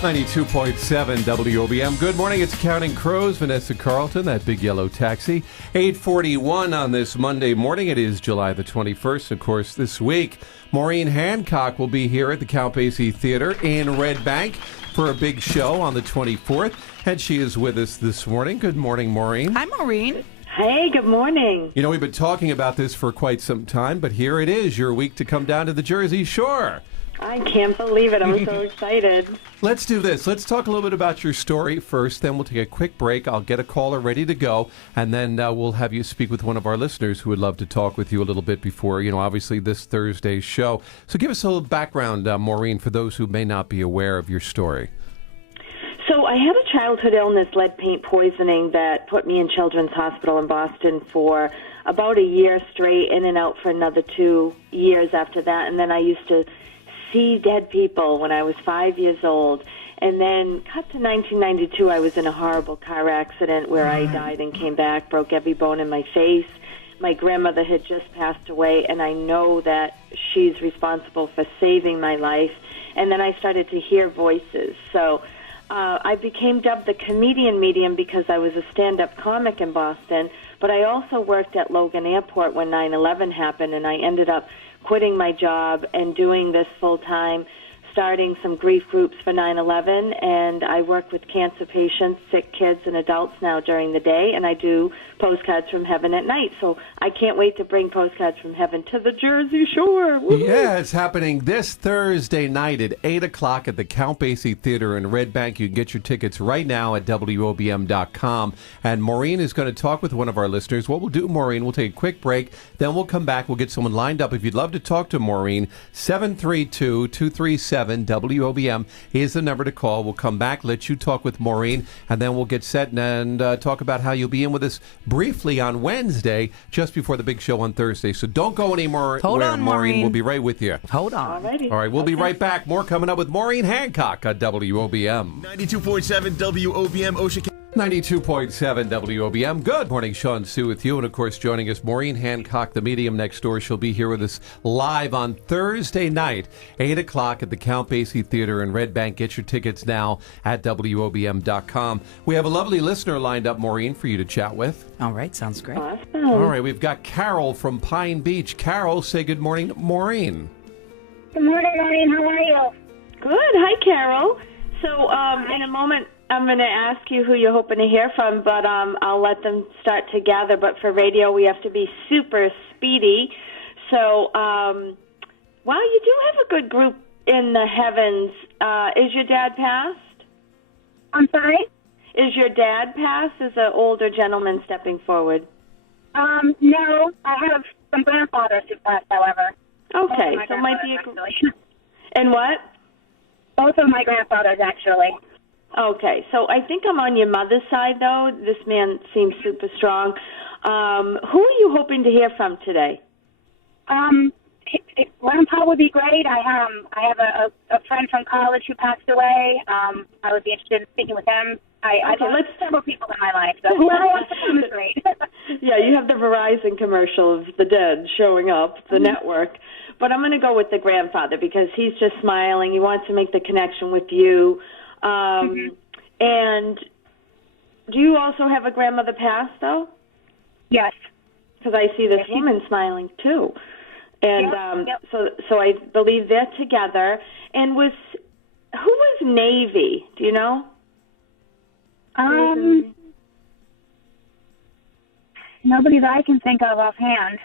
92.7 WOBM. Good morning. It's Counting Crows. Vanessa Carlton, that big yellow taxi. 8:41 on this Monday morning. It is July the 21st. Of course, this week, Maureen Hancock will be here at the Count Basie Theatre in Red Bank for a big show on the 24th. And she is with us this morning. Good morning, Maureen. Hi, Maureen. Hey, good morning. You know, we've been talking about this for quite some time, but here it is, your week to come down to the Jersey Shore. I can't believe it. I'm so excited. Let's do this. Let's talk a little bit about your story first, then we'll take a quick break. I'll get a caller ready to go, and then we'll have you speak with one of our listeners who would love to talk with you a little bit before, obviously this Thursday's show. So give us a little background, Maureen, for those who may not be aware of your story. So I had a childhood illness, lead paint poisoning, that put me in Children's Hospital in Boston for about a year straight, in and out for another 2 years after that. And then I used to see dead people when I was 5 years old. And then cut to 1992, I was in a horrible car accident where I died and came back, broke every bone in my face. My grandmother had just passed away, and I know that she's responsible for saving my life. And then I started to hear voices. So I became dubbed the comedian medium because I was a stand-up comic in Boston, but I also worked at Logan Airport when 9/11 happened, and I ended up quitting my job and doing this full-time, starting some grief groups for 9/11, and I work with cancer patients, sick kids, and adults now during the day, and I do Postcards from Heaven at night. So I can't wait to bring Postcards from Heaven to the Jersey Shore. Woo-hoo. Yeah, it's happening this Thursday night at 8 o'clock at the Count Basie Theatre in Red Bank. You can get your tickets right now at WOBM.com. And Maureen is going to talk with one of our listeners. What we'll do, Maureen, we'll take a quick break, then we'll come back. We'll get someone lined up. If you'd love to talk to Maureen, 732-237 WOBM is the number to call. We'll come back, let you talk with Maureen, and then we'll get set and talk about how you'll be in with us briefly on Wednesday, just before the big show on Thursday. So don't go anymore. Hold on, Maureen. We'll be right with you. Hold on. Alrighty. All right, we'll be right back. More coming up with Maureen Hancock at WOBM. 92.7 WOBM Ocean. 92.7 WOBM. Good morning, Shawn Sue with you. And, of course, joining us, Maureen Hancock, the medium next door. She'll be here with us live on Thursday night, 8 o'clock at the Count Basie Theatre in Red Bank. Get your tickets now at WOBM.com. We have a lovely listener lined up, Maureen, for you to chat with. All right, sounds great. Awesome. All right, we've got Carol from Pine Beach. Carol, say good morning to Maureen. Good morning, Maureen. How are you? Good. Hi, Carol. So in a moment, I'm going to ask you who you're hoping to hear from, but I'll let them start to gather. But for radio, we have to be super speedy. So, wow, you do have a good group in the heavens. Is your dad passed? I'm sorry? Is your dad passed? Is an older gentleman stepping forward? No. I have some grandfathers who passed, however. Okay, Both of my so it might be grandfathers, And what? Both of my grandfathers, actually. Okay, so I think I'm on your mother's side, though. This man seems super strong. Who are you hoping to hear from today? Grandpa would be great. I have a friend from college who passed away. I would be interested in speaking with him. I have several people in my life, so whoever wants to come is great. Yeah, you have the Verizon commercial of the dead showing up, the network. But I'm going to go with the grandfather because he's just smiling. He wants to make the connection with you. And do you also have a grandmother pass, though? Yes. Because I see this woman smiling, too. And Yep. So I believe they're together. And who was Navy? Do you know? Nobody that I can think of offhand.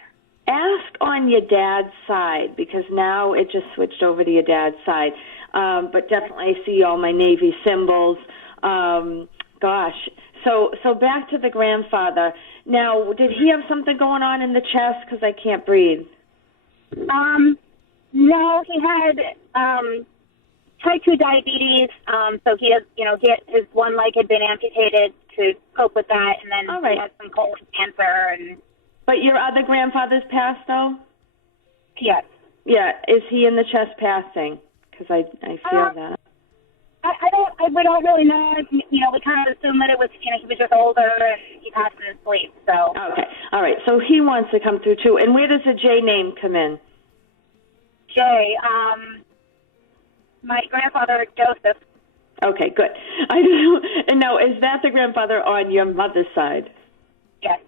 Ask on your dad's side, because now it just switched over to your dad's side. But definitely I see all my Navy symbols. Gosh. So back to the grandfather. Now, did he have something going on in the chest? Because I can't breathe. No, he had type 2 diabetes, so he has, his one leg had been amputated to cope with that, and then he had some colon cancer. But your other grandfather's passed, though? Yes. Yeah, is he in the chest passing? Because I feel that. We don't really know. We kind of assumed that it was, he was just older and he passed in his sleep, so. Okay, all right, so he wants to come through, too. And where does the J name come in? J, my grandfather, Joseph. Okay, good. I don't know. And now, is that the grandfather on your mother's side? Yes.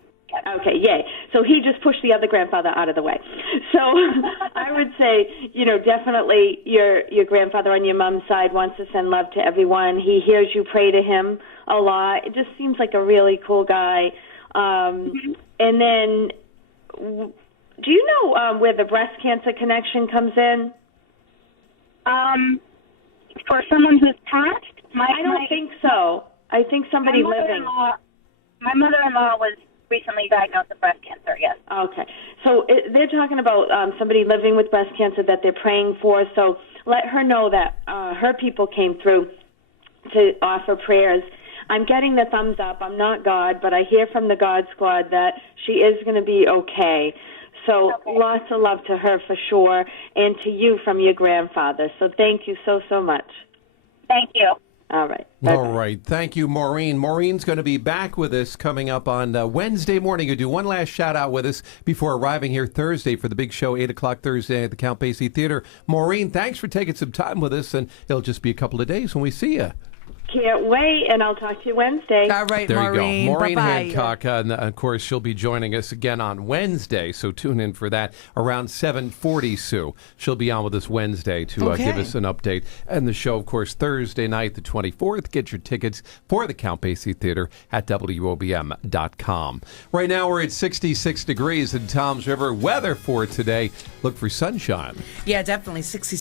Okay, yay. So he just pushed the other grandfather out of the way. So I would say, definitely your grandfather on your mom's side wants to send love to everyone. He hears you pray to him a lot. It just seems like a really cool guy. And then, do you know where the breast cancer connection comes in? For someone who's passed? I don't think so. I think somebody living. My mother-in-law was recently diagnosed with breast cancer, yes. Okay. So they're talking about somebody living with breast cancer that they're praying for. So let her know that her people came through to offer prayers. I'm getting the thumbs up. I'm not God, but I hear from the God Squad that she is going to be okay. So lots of love to her for sure, and to you from your grandfather. So thank you so much. Thank you. All right. Bye-bye. All right. Thank you, Maureen. Maureen's going to be back with us coming up on Wednesday morning. You'll do one last shout-out with us before arriving here Thursday for the big show, 8 o'clock Thursday at the Count Basie Theatre. Maureen, thanks for taking some time with us, and it'll just be a couple of days when we see you. Can't wait, and I'll talk to you Wednesday. All right, there Maureen. You go. Maureen Bye-bye. Hancock, and of course, she'll be joining us again on Wednesday, so tune in for that around 7:40, Sue. She'll be on with us Wednesday to give us an update. And the show, of course, Thursday night, the 24th. Get your tickets for the Count Basie Theatre at WOBM.com. Right now, we're at 66 degrees in Toms River. Weather for today, look for sunshine. Yeah, definitely 66.